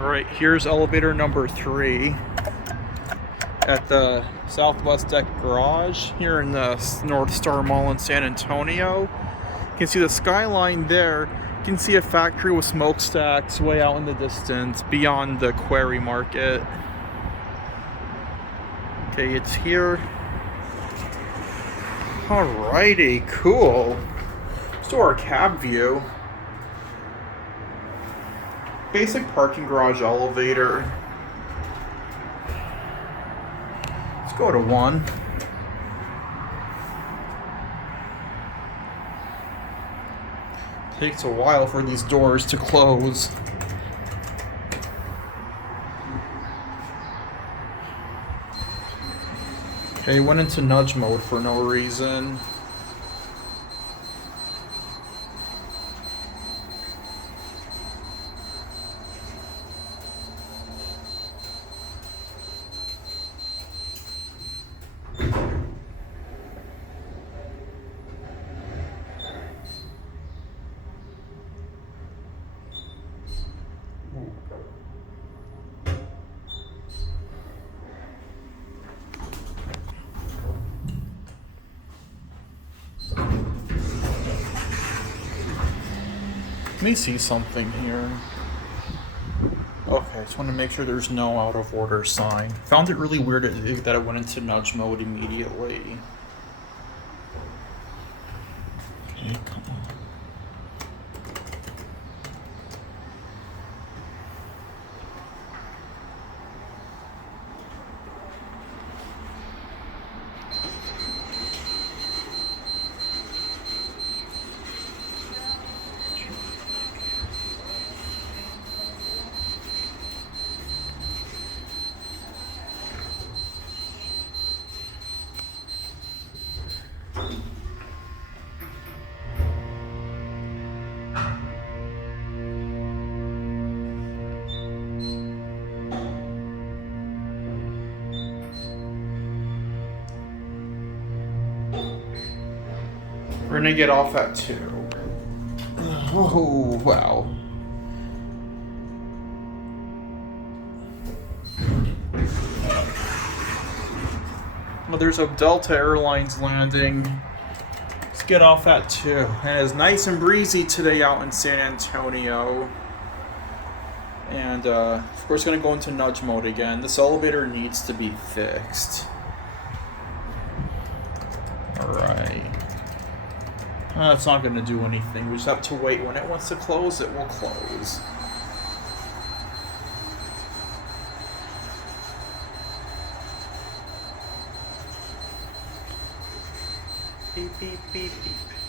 Alright, here's elevator number 3 at the Southwest Deck Garage here in the North Star Mall in San Antonio. You can see the skyline there. You can see a factory with smokestacks way out in the distance beyond the Quarry Market. Okay, it's here. Alrighty, cool. Let's do our cab view. Basic parking garage elevator. Let's go to 1. Takes a while for these doors to close. Okay, went into nudge mode for no reason. Let me see something here. Okay, just want to make sure there's no out of order sign. Found it really weird that it went into nudge mode immediately. Okay, come on. We're gonna get off at 2. Oh, wow. Well, there's a Delta Airlines landing. Let's get off at 2. And it's nice and breezy today out in San Antonio. And, of course, gonna go into nudge mode again. This elevator needs to be fixed. Alright. It's not going to do anything. We just have to wait. When it wants to close, it will close. Beep, beep, beep, beep.